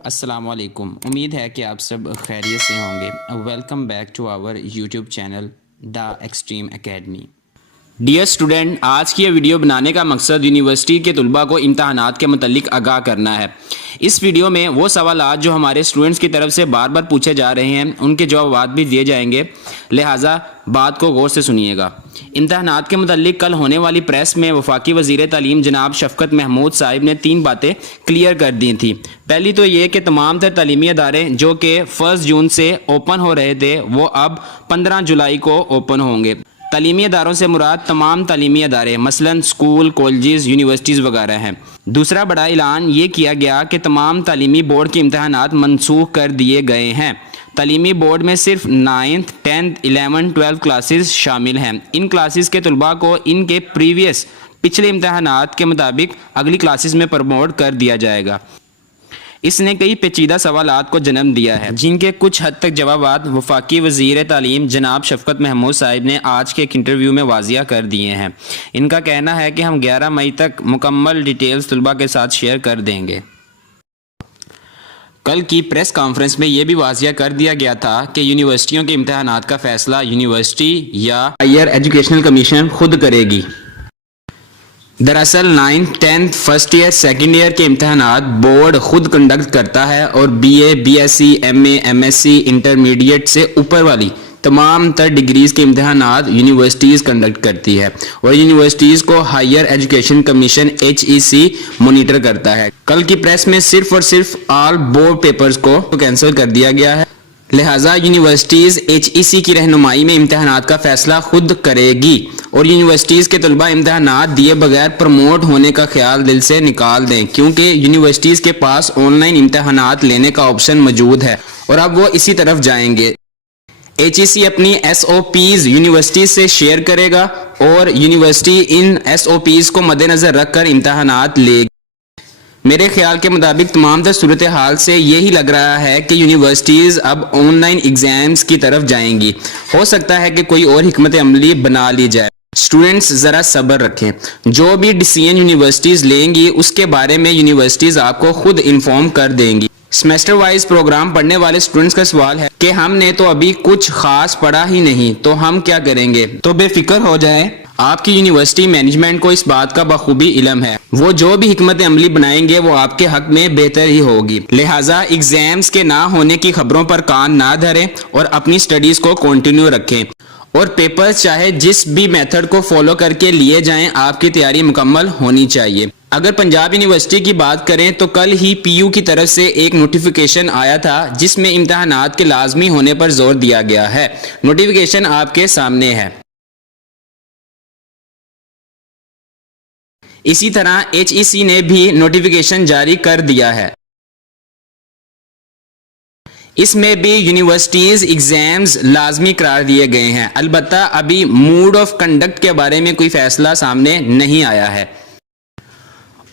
السلام علیکم، امید ہے کہ آپ سب خیریت سے ہوں گے۔ Welcome back to our YouTube channel the Extreme Academy. Dear student, آج کی یہ ویڈیو بنانے کا مقصد یونیورسٹی کے طلباء کو امتحانات کے متعلق آگاہ کرنا ہے۔ اس ویڈیو میں وہ سوالات جو ہمارے اسٹوڈنٹس کی طرف سے بار بار پوچھے جا رہے ہیں ان کے جوابات بھی دیے جائیں گے، لہٰذا بات کو غور سے سنیے گا۔ امتحانات کے متعلق کل ہونے والی پریس میں وفاقی وزیر تعلیم جناب شفقت محمود صاحب نے 3 باتیں کلیئر کر دی تھیں۔ پہلی تو یہ کہ تمام تر تعلیمی ادارے جو کہ 1 جون سے اوپن ہو رہے تھے وہ اب 15 جولائی کو اوپن ہوں گے۔ تعلیمی اداروں سے مراد تمام تعلیمی ادارے مثلاً اسکول، کالجز، یونیورسٹیز وغیرہ ہیں۔ دوسرا بڑا اعلان یہ کیا گیا کہ تمام تعلیمی بورڈ کے امتحانات منسوخ کر دیے گئے ہیں۔ تعلیمی بورڈ میں صرف 9th، 10th، 11th، 12th classes شامل ہیں۔ ان کلاسز کے طلباء کو ان کے پچھلے امتحانات کے مطابق اگلی کلاسز میں پروموٹ کر دیا جائے گا۔ اس نے کئی پیچیدہ سوالات کو جنم دیا ہے جن کے کچھ حد تک جوابات وفاقی وزیر تعلیم جناب شفقت محمود صاحب نے آج کے ایک انٹرویو میں واضح کر دیے ہیں۔ ان کا کہنا ہے کہ ہم 11 مئی تک مکمل ڈیٹیلز طلباء کے ساتھ شیئر کر دیں گے۔ کل کی پریس کانفرنس میں یہ بھی واضح کر دیا گیا تھا کہ یونیورسٹیوں کے امتحانات کا فیصلہ یونیورسٹی یا ہائر ایجوکیشن کمیشن خود کرے گی۔ دراصل 9th، 10th، first year, second year کے امتحانات بورڈ خود کنڈکٹ کرتا ہے اور B S C, M S C, intermediate سے اوپر والی تمام تر ڈگریز کے امتحانات یونیورسٹیز کنڈکٹ کرتی ہے اور یونیورسٹیز کو Higher Education Commission HEC monitor کرتا ہے۔ کل کی پریس میں صرف اور صرف آل بورڈ پیپرز کو کینسل کر دیا گیا ہے، لہٰذا یونیورسٹیز HEC کی رہنمائی میں امتحانات کا فیصلہ خود کرے گی اور یونیورسٹیز کے طلباء امتحانات دیے بغیر پروموٹ ہونے کا خیال دل سے نکال دیں، کیونکہ یونیورسٹیز کے پاس آن لائن امتحانات لینے کا آپشن موجود ہے اور اب وہ اسی طرف جائیں گے۔ HEC اپنی SOPs یونیورسٹیز سے شیئر کرے گا اور یونیورسٹی ان SOPs کو مد نظر رکھ کر امتحانات لے گی۔ میرے خیال کے مطابق تمام تر صورتحال سے یہی لگ رہا ہے کہ یونیورسٹیز اب آن لائن ایگزامز کی طرف جائیں گی۔ ہو سکتا ہے کہ کوئی اور حکمت عملی بنا لی جائے۔ اسٹوڈنٹس ذرا صبر رکھیں، جو بھی ڈیسیژن یونیورسٹیز لیں گی اس کے بارے میں یونیورسٹیز آپ کو خود انفارم کر دیں گی۔ سیمیسٹر وائز پروگرام پڑھنے والے اسٹوڈنٹس کا سوال ہے کہ ہم نے تو ابھی کچھ خاص پڑھا ہی نہیں تو ہم کیا کریں گے؟ تو بے فکر ہو جائیں، آپ کی یونیورسٹی مینجمنٹ کو اس بات کا بخوبی علم ہے۔ وہ جو بھی حکمت عملی بنائیں گے وہ آپ کے حق میں بہتر ہی ہوگی، لہٰذا ایگزامز کے نہ ہونے کی خبروں پر کان نہ دھریں اور اپنی سٹڈیز کو کنٹینیو رکھیں اور پیپرز چاہے جس بھی میتھڈ کو فالو کر کے لیے جائیں، آپ کی تیاری مکمل ہونی چاہیے۔ اگر پنجاب یونیورسٹی کی بات کریں تو کل ہی PU کی طرف سے ایک نوٹیفیکیشن آیا تھا جس میں امتحانات کے لازمی ہونے پر زور دیا گیا ہے۔ نوٹیفیکیشن آپ کے سامنے ہے۔ اسی طرح HEC نے بھی نوٹیفیکیشن جاری کر دیا ہے۔ اس میں بھی یونیورسٹیز ایگزامز لازمی قرار دیے گئے ہیں، البتہ ابھی موڈ آف کنڈکٹ کے بارے میں کوئی فیصلہ سامنے نہیں آیا ہے۔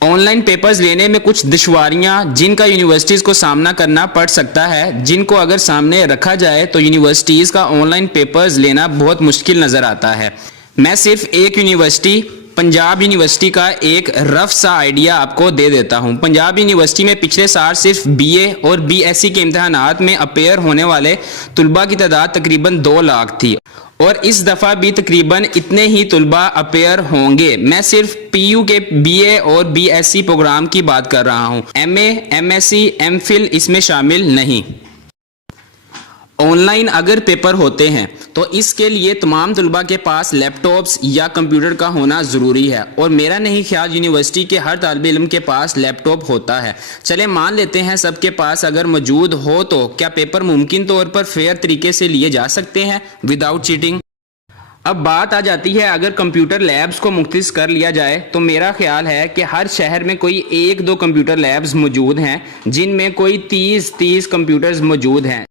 آن لائن پیپرز لینے میں کچھ دشواریاں جن کا یونیورسٹیز کو سامنا کرنا پڑ سکتا ہے، جن کو اگر سامنے رکھا جائے تو یونیورسٹیز کا آن لائن پیپرز لینا بہت مشکل نظر آتا ہے۔ میں صرف ایک یونیورسٹی پنجاب یونیورسٹی کا ایک رف سا آئیڈیا آپ کو دے دیتا ہوں۔ پنجاب یونیورسٹی میں پچھلے سال صرف BA اور BSc کے امتحانات میں اپیئر ہونے والے طلباء کی تعداد تقریباً 2 لاکھ تھی اور اس دفعہ بھی تقریباً اتنے ہی طلباء اپیئر ہوں گے۔ میں صرف PU کے BA اور BSc پروگرام کی بات کر رہا ہوں، MA، MSc، MPhil اس میں شامل نہیں۔ آن لائن اگر پیپر ہوتے ہیں تو اس کے لیے تمام طلباء کے پاس لیپ ٹاپس یا کمپیوٹر کا ہونا ضروری ہے اور میرا نہیں خیال یونیورسٹی کے ہر طالب علم کے پاس لیپ ٹاپ ہوتا ہے۔ چلے مان لیتے ہیں سب کے پاس اگر موجود ہو تو کیا پیپر ممکن طور پر فیئر طریقے سے لیے جا سکتے ہیں وداؤٹ چیٹنگ؟ اب بات آ جاتی ہے اگر کمپیوٹر لیبز کو مختص کر لیا جائے تو میرا خیال ہے کہ ہر شہر میں کوئی 1-2 کمپیوٹر لیبز موجود ہیں جن میں کوئی 30 کمپیوٹرز موجود ہیں،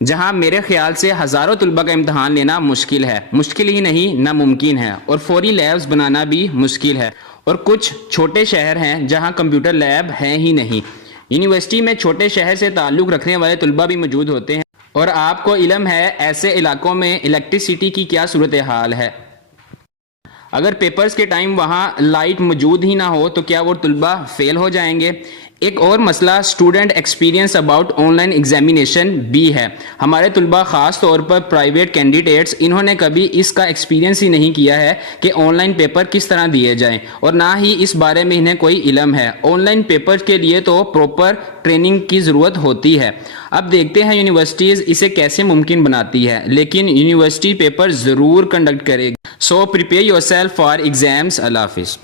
جہاں میرے خیال سے ہزاروں طلباء کا امتحان لینا مشکل ہے، مشکل ہی نہیں ناممکن ہے، اور فوری لیبز بنانا بھی مشکل ہے۔ اور کچھ چھوٹے شہر ہیں جہاں کمپیوٹر لیب ہیں ہی نہیں۔ یونیورسٹی میں چھوٹے شہر سے تعلق رکھنے والے طلباء بھی موجود ہوتے ہیں اور آپ کو علم ہے ایسے علاقوں میں الیکٹریسٹی کی کیا صورتحال ہے۔ اگر پیپرز کے ٹائم وہاں لائٹ موجود ہی نہ ہو تو کیا وہ طلباء فیل ہو جائیں گے؟ ایک اور مسئلہ student experience about on line examination بھی ہے. ہمارے طلباء خاص طور پر پرائیویٹ کینڈیڈیٹس انہوں نے کبھی اس کا ایکسپیرینس ہی نہیں کیا ہے کہ آن لائن پیپر کس طرح دیے جائیں اور نہ ہی اس بارے میں انہیں کوئی علم ہے. آن لائن پیپر کے لیے تو پراپر ٹریننگ کی ضرورت ہوتی ہے. اب دیکھتے ہیں یونیورسٹیز اسے کیسے ممکن بناتی ہے, لیکن یونیورسٹی پیپر ضرور کنڈکٹ کرے گی. So prepare yourself for exams. اللہ حافظ.